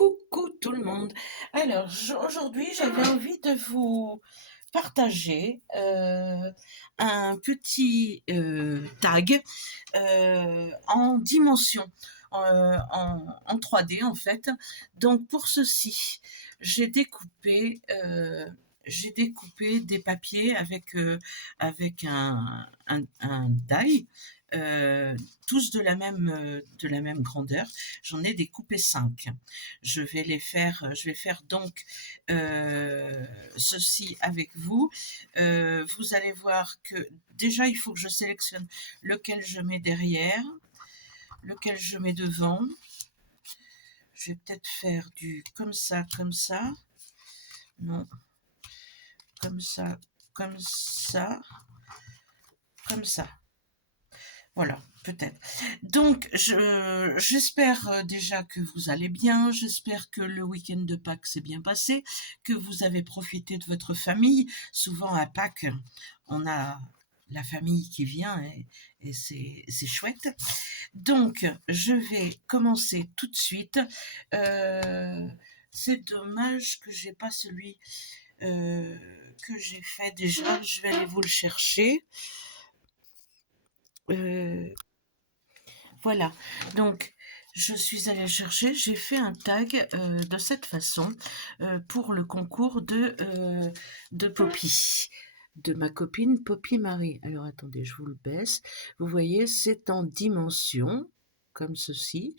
Coucou tout le monde. Alors, aujourd'hui, j'avais envie de vous partager un petit tag en dimension, en 3D en fait. Donc, pour ceci, j'ai découpé, j'ai découpé des papiers avec un die. euh, Tous de la même grandeur. J'en ai découpé 5. Je vais faire donc ceci avec vous. Vous allez voir que déjà, il faut que je sélectionne lequel je mets derrière, lequel je mets devant. Je vais peut-être faire du comme ça, comme ça. Non, comme ça, comme ça, comme ça. Voilà, peut-être. Donc, j'espère déjà que vous allez bien. J'espère que le week-end de Pâques s'est bien passé, que vous avez profité de votre famille. Souvent, à Pâques, on a la famille qui vient et c'est chouette. Donc, je vais commencer tout de suite. C'est dommage que j'ai pas celui que j'ai fait déjà. Je vais aller vous le chercher. Voilà, donc je suis allée chercher, j'ai fait un tag de cette façon pour le concours de Poppy, de ma copine Poppy Marie. Alors attendez, je vous le baisse. Vous voyez, c'est en dimension, comme ceci,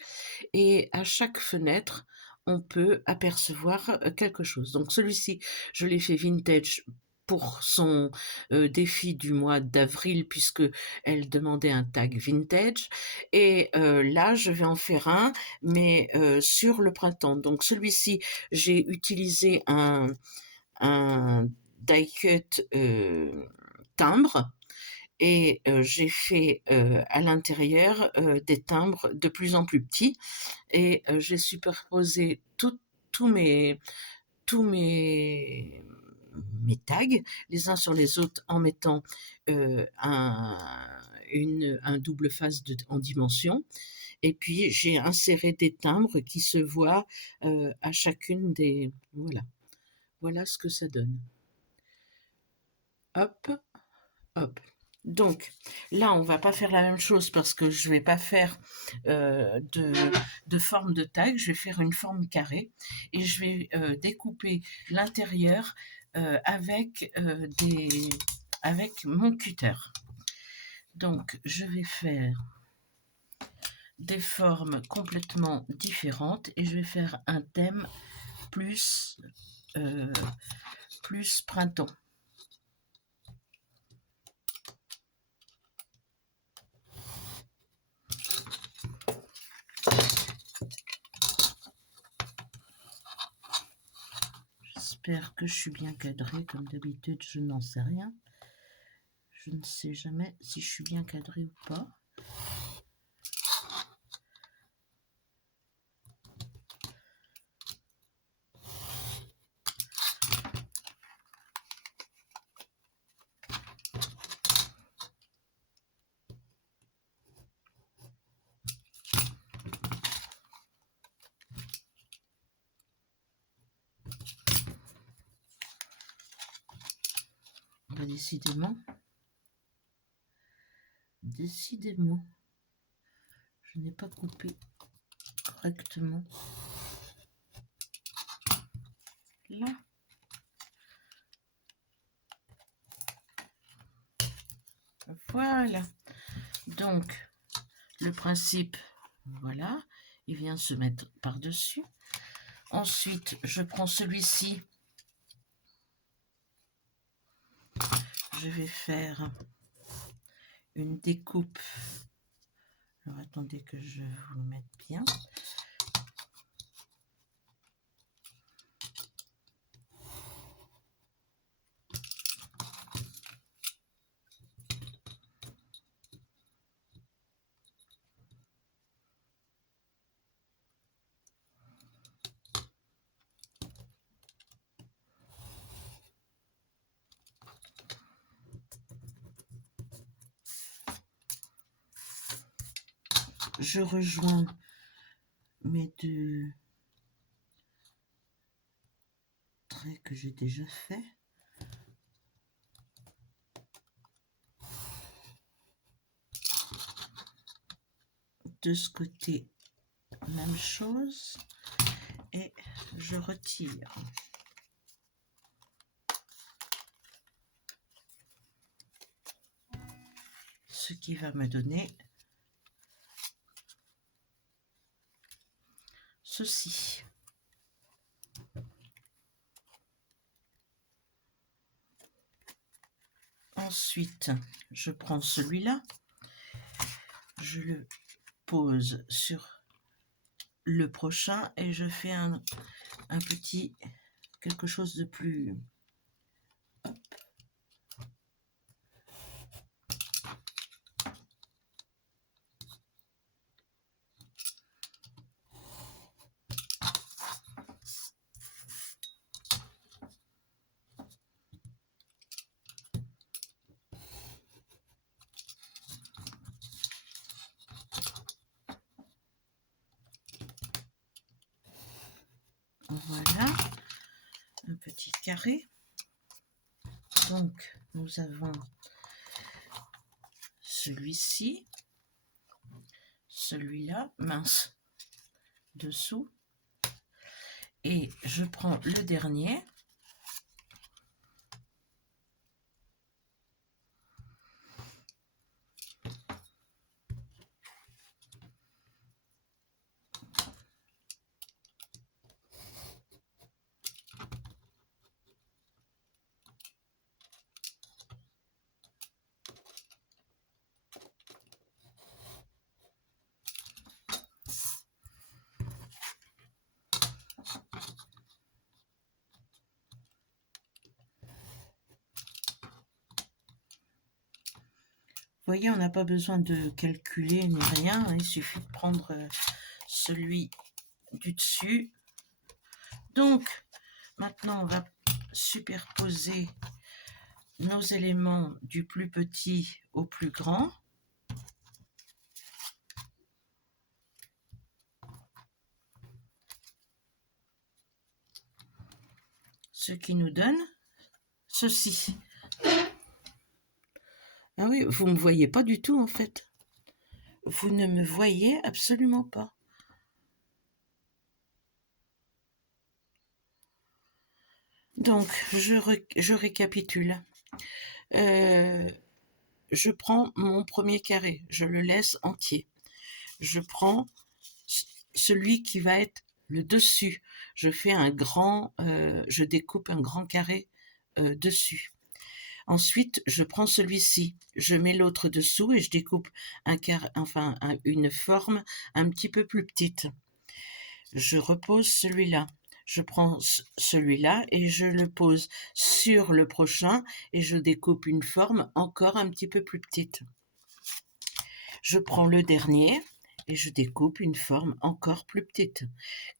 et à chaque fenêtre, on peut apercevoir quelque chose. Donc celui-ci, je l'ai fait vintage pour son défi du mois d'avril, puisque elle demandait un tag vintage. Et là, je vais en faire un, mais sur le printemps. Donc celui-ci, j'ai utilisé un die cut timbre, et j'ai fait à l'intérieur des timbres de plus en plus petits, et j'ai superposé tous mes tous mes mes tags les uns sur les autres en mettant un double face en dimension, et puis j'ai inséré des timbres qui se voient à chacune des... Voilà, voilà ce que ça donne. Hop, hop. Donc là, on va pas faire la même chose parce que je vais pas faire de forme de tag. Je vais faire une forme carrée et je vais découper l'intérieur avec mon cutter. Donc je vais faire des formes complètement différentes et je vais faire un thème plus printemps. J'espère que je suis bien cadrée. Comme d'habitude, je n'en sais rien. Je ne sais jamais si je suis bien cadrée ou pas. Décidément, je n'ai pas coupé correctement. Là. Voilà. Donc, le principe, voilà, il vient se mettre par-dessus. Ensuite, je prends celui-ci. Je vais faire une découpe. Alors, attendez que je vous le mette bien. Je rejoins mes deux carré que j'ai déjà fait. De ce côté, même chose. Et je retire. Ce qui va me donner ceci. Ensuite, je prends celui-là, je le pose sur le prochain et je fais un petit quelque chose de plus... Hop. Voilà, un petit carré. Donc, nous avons celui-ci, celui-là, mince, dessous. Et je prends le dernier. Vous voyez, on n'a pas besoin de calculer ni rien, hein, il suffit de prendre celui du dessus. Donc, maintenant, on va superposer nos éléments du plus petit au plus grand. Ce qui nous donne ceci. Ah oui, vous ne me voyez pas du tout en fait. Vous ne me voyez absolument pas. Donc, je récapitule. Je prends mon premier carré, je le laisse entier. Je prends celui qui va être le dessus. Je fais je découpe un grand carré dessus. Ensuite, je prends celui-ci, je mets l'autre dessous et je découpe une forme un petit peu plus petite. Je repose celui-là. Je prends celui-là et je le pose sur le prochain et je découpe une forme encore un petit peu plus petite. Je prends le dernier et je découpe une forme encore plus petite.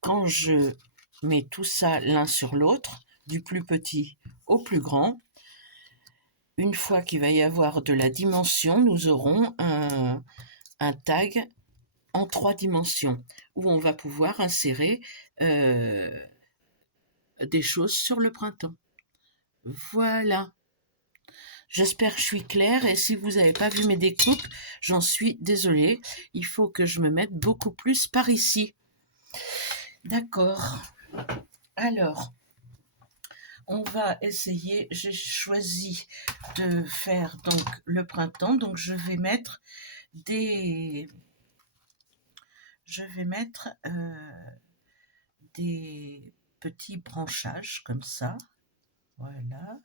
Quand je mets tout ça l'un sur l'autre, du plus petit au plus grand, une fois qu'il va y avoir de la dimension, nous aurons un tag en 3 dimensions où on va pouvoir insérer des choses sur le printemps. Voilà. J'espère que je suis claire et si vous n'avez pas vu mes découpes, j'en suis désolée. Il faut que je me mette beaucoup plus par ici. D'accord. Alors, on va essayer. J'ai choisi de faire donc le printemps. Donc, je vais mettre des petits branchages comme ça. Voilà.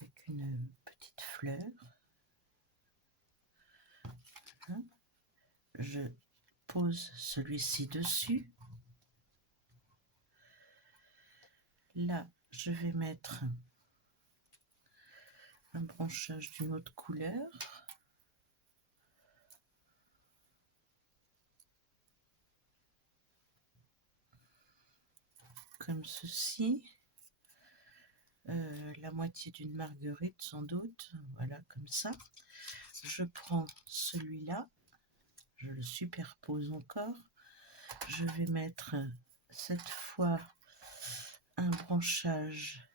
Avec une petite fleur. Voilà. Je pose celui-ci dessus. Là, je vais mettre un branchage d'une autre couleur. Comme ceci. La moitié d'une marguerite sans doute. Voilà, comme ça. Je prends celui-là. Je le superpose encore. Je vais mettre cette fois un branchage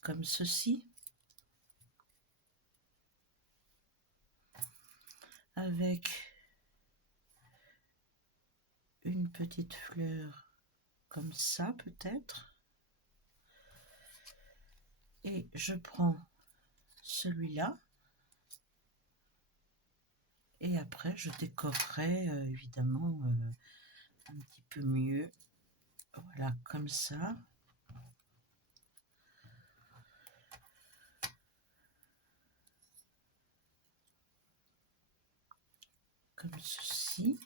comme ceci, avec une petite fleur comme ça peut-être. Et je prends celui-là. Et après, je décorerai évidemment un petit peu mieux. Voilà, comme ça. Comme ceci.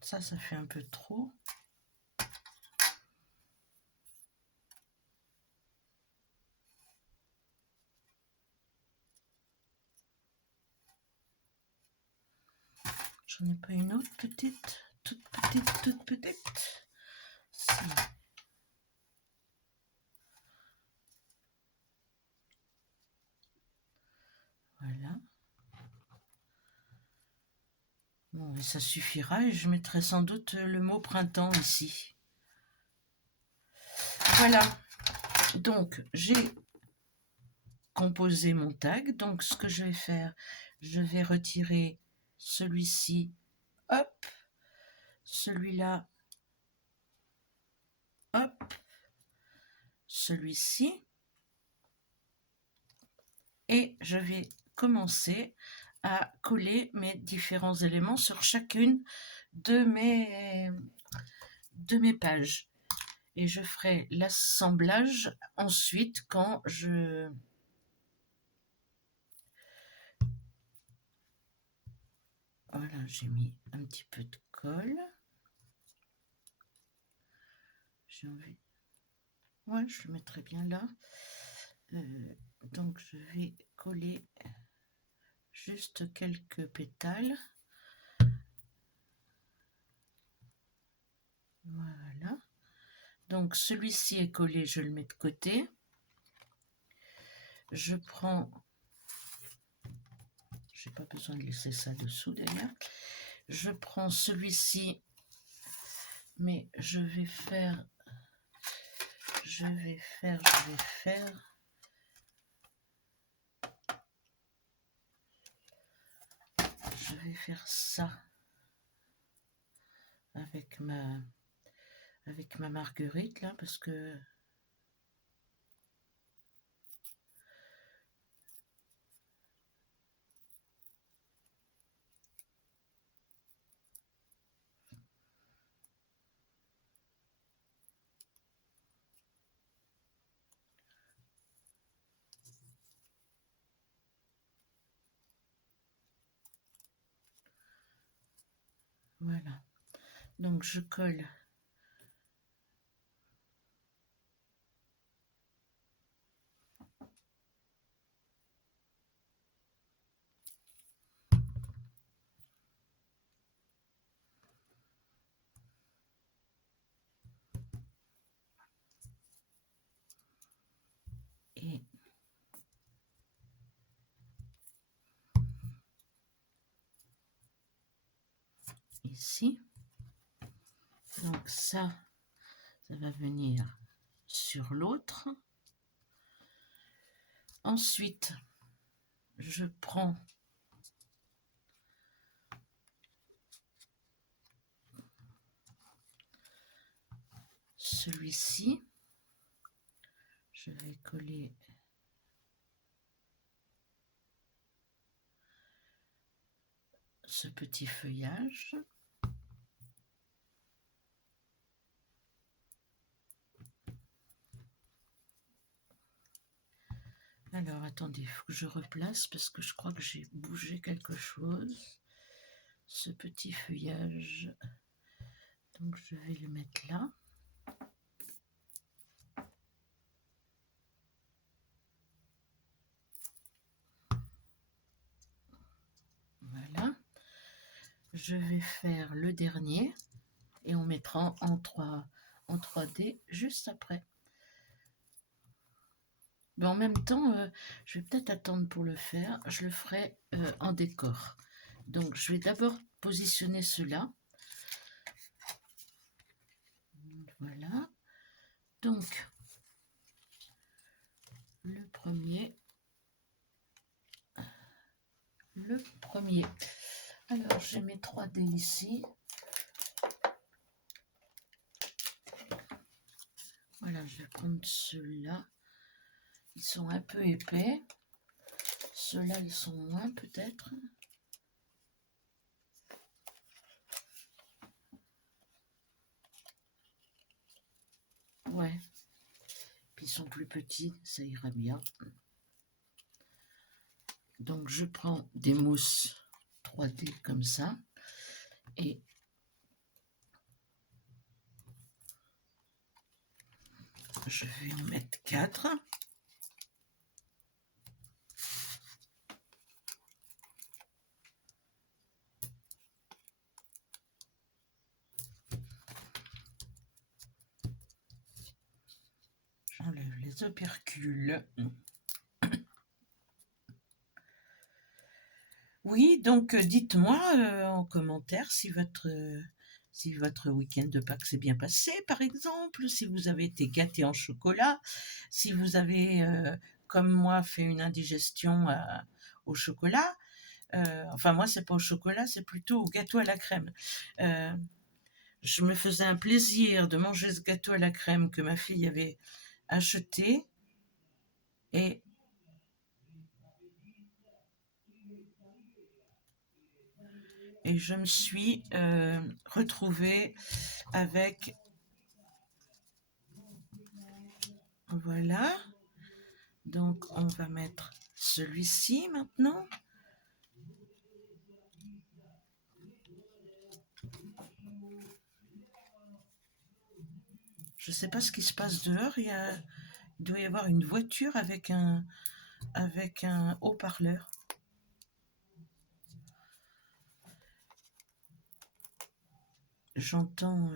Ça fait un peu trop. J'en ai pas une autre petite, toute petite. Si. Voilà. Bon, et ça suffira et je mettrai sans doute le mot printemps ici. Voilà. Donc, j'ai composé mon tag. Donc, ce que je vais faire, je vais retirer celui-ci. Hop. Celui-là. Hop. Celui-ci. Et je vais commencer à coller mes différents éléments sur chacune de mes pages. Et je ferai l'assemblage ensuite quand je... Voilà, j'ai mis un petit peu de colle. J'ai envie... Ouais, je le mettrai bien là. Donc je vais coller juste quelques pétales. Voilà. Donc celui-ci est collé, je le mets de côté. Je prends... J'ai pas besoin de laisser ça dessous d'ailleurs. Je prends celui-ci, mais je vais faire ça avec ma marguerite là, parce que voilà. Donc je colle et ici. Donc ça va venir sur l'autre. Ensuite, je prends celui-ci. Je vais coller ce petit feuillage. Alors, attendez, il faut que je replace parce que je crois que j'ai bougé quelque chose. Ce petit feuillage, donc je vais le mettre là. Voilà. Je vais faire le dernier et on mettra en 3D juste après. Mais en même temps, je vais peut-être attendre pour le faire. Je le ferai en décor. Donc, je vais d'abord positionner cela. Voilà. Donc, le premier. Alors, j'ai mes 3D ici. Voilà, je vais prendre ceux-là. Ils sont un peu épais. Ceux-là, ils sont moins peut-être. Ouais. Puis ils sont plus petits, ça ira bien. Donc, je prends des mousses 3D comme ça. Et je vais en mettre 4. J'enlève les opercules. Oui, donc dites-moi en commentaire si votre week-end de Pâques s'est bien passé, par exemple, si vous avez été gâté en chocolat, si vous avez, comme moi, fait une indigestion au chocolat. Enfin, moi, c'est pas au chocolat, c'est plutôt au gâteau à la crème. Je me faisais un plaisir de manger ce gâteau à la crème que ma fille avait acheté et je me suis retrouvée avec, voilà, donc on va mettre celui-ci maintenant. Je ne sais pas ce qui se passe dehors, il doit y avoir une voiture avec un haut-parleur. J'entends...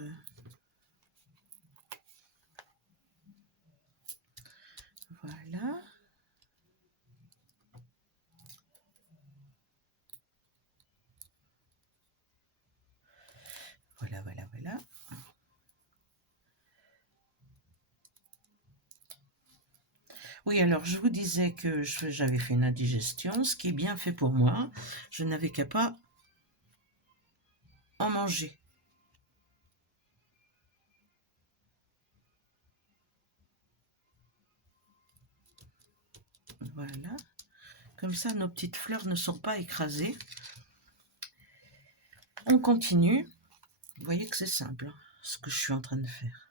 voilà. Voilà. Oui, alors je vous disais que j'avais fait une indigestion, ce qui est bien fait pour moi. Je n'avais qu'à pas en manger. Voilà. Comme ça, nos petites fleurs ne sont pas écrasées. On continue. Vous voyez que c'est simple, hein, ce que je suis en train de faire.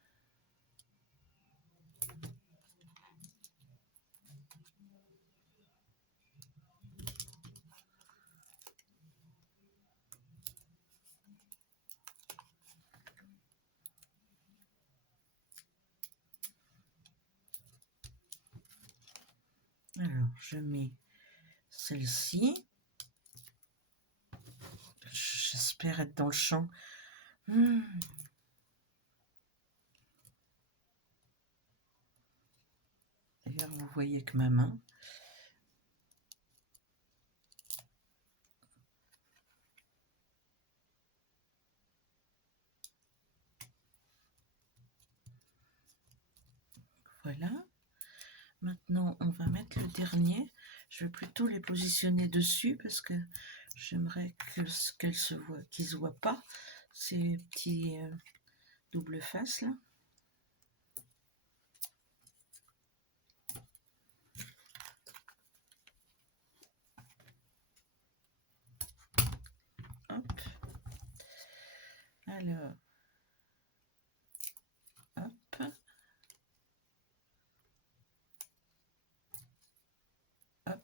Alors, je mets celle-ci. J'espère être dans le champ. D'ailleurs, vous voyez que ma main. Voilà. Maintenant, on va mettre le dernier. Je vais plutôt les positionner dessus parce que j'aimerais qu'ils se voient pas ces petits double face là. Hop. Alors, hop. Hop.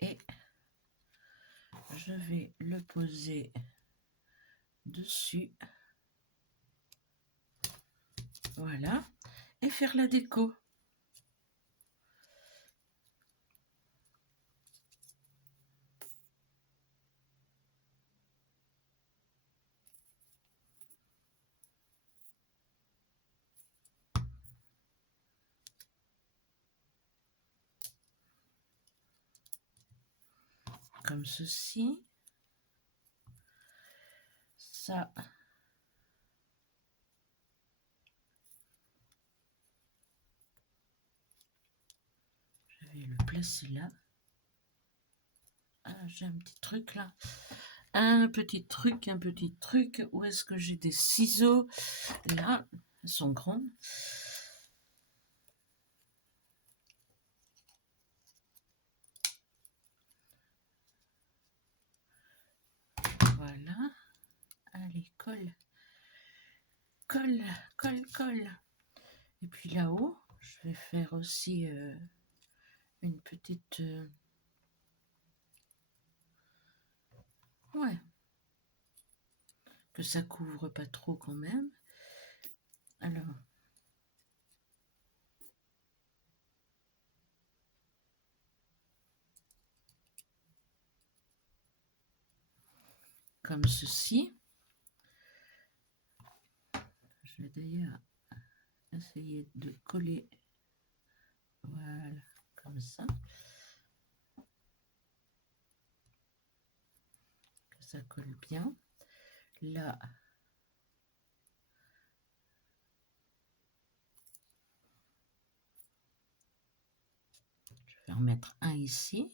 Et je vais le poser dessus. Voilà. Et faire la déco. comme ceci. Ça, je vais le placer là. Ah, j'ai un petit truc là. Un petit truc. Où est-ce que j'ai des ciseaux? Là, ils sont grands. Voilà. Allez, colle. Colle, colle, colle. Et puis là-haut, je vais faire aussi une petite... ouais. Que ça couvre pas trop quand même. Alors... comme ceci. Je vais d'ailleurs essayer de coller. Voilà, comme ça. Que ça colle bien. Là, je vais en mettre un ici.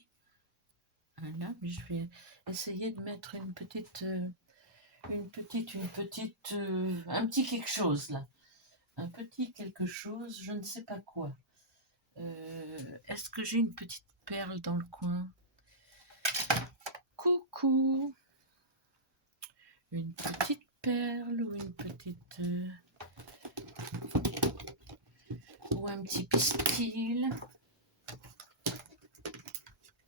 Voilà, mais je vais essayer de mettre un petit quelque chose là. Un petit quelque chose, je ne sais pas quoi. Est-ce que j'ai une petite perle dans le coin? Coucou! Une petite perle ou une petite... ou un petit pistil.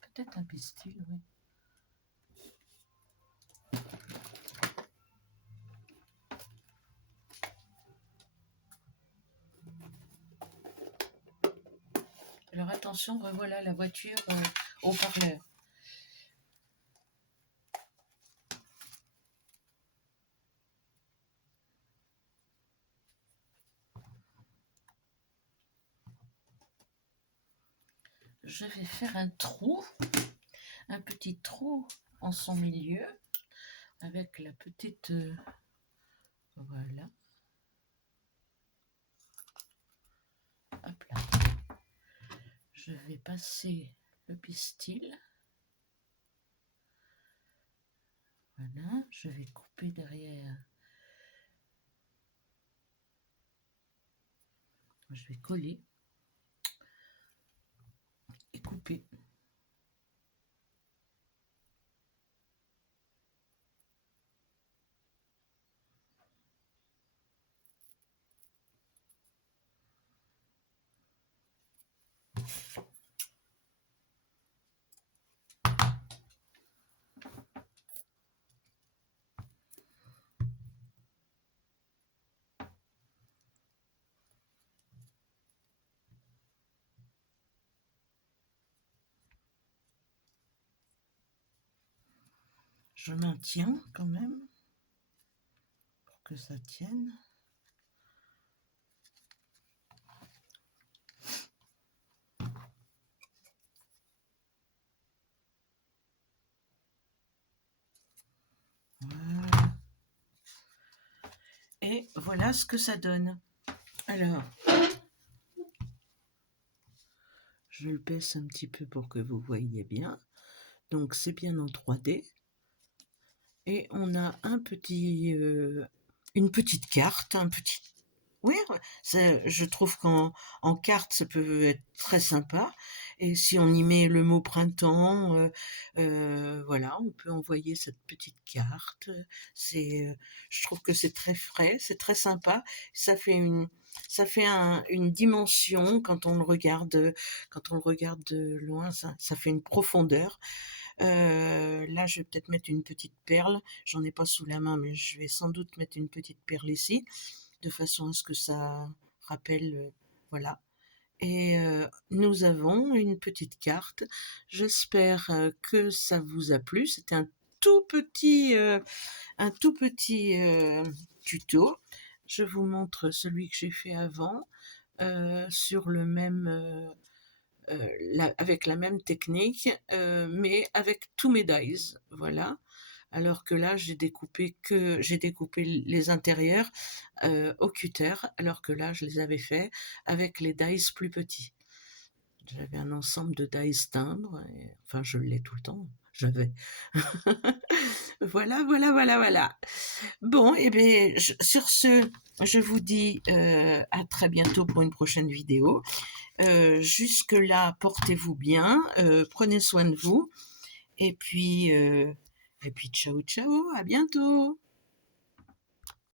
Peut-être un pistil, oui. Alors attention, revoilà la voiture au haut-parleur. Je vais faire un trou, un petit trou en son milieu, avec la petite... voilà. Hop là. Je vais passer le pistil. Voilà, je vais couper derrière. Je vais coller et couper. Je maintiens quand même pour que ça tienne. Voilà. Et voilà ce que ça donne. Alors, je le baisse un petit peu pour que vous voyez bien. Donc c'est bien en 3D. Et on a un petit, une petite carte, un petit... Oui, je trouve qu'en carte, ça peut être très sympa. Et si on y met le mot printemps, voilà, on peut envoyer cette petite carte. Je trouve que c'est très frais, c'est très sympa. Ça fait une dimension quand on le regarde de loin, ça fait une profondeur. Là, je vais peut-être mettre une petite perle. J'en ai pas sous la main, mais je vais sans doute mettre une petite perle ici, de façon à ce que ça rappelle, voilà. Et nous avons une petite carte. J'espère que ça vous a plu. C'était un tout petit tuto. Je vous montre celui que j'ai fait avant sur le même avec la même technique, mais avec tous mes dies, voilà. Alors que là, j'ai découpé les intérieurs, au cutter, alors que là, je les avais faits avec les dies plus petits. J'avais un ensemble de dies timbres et enfin, je l'ai tout le temps, j'avais. Voilà, voilà, voilà, voilà. Bon et beh, sur ce, je vous dis, à très bientôt pour une prochaine vidéo. Jusque-là, portez-vous bien, prenez soin de vous et puis ciao, ciao, à bientôt.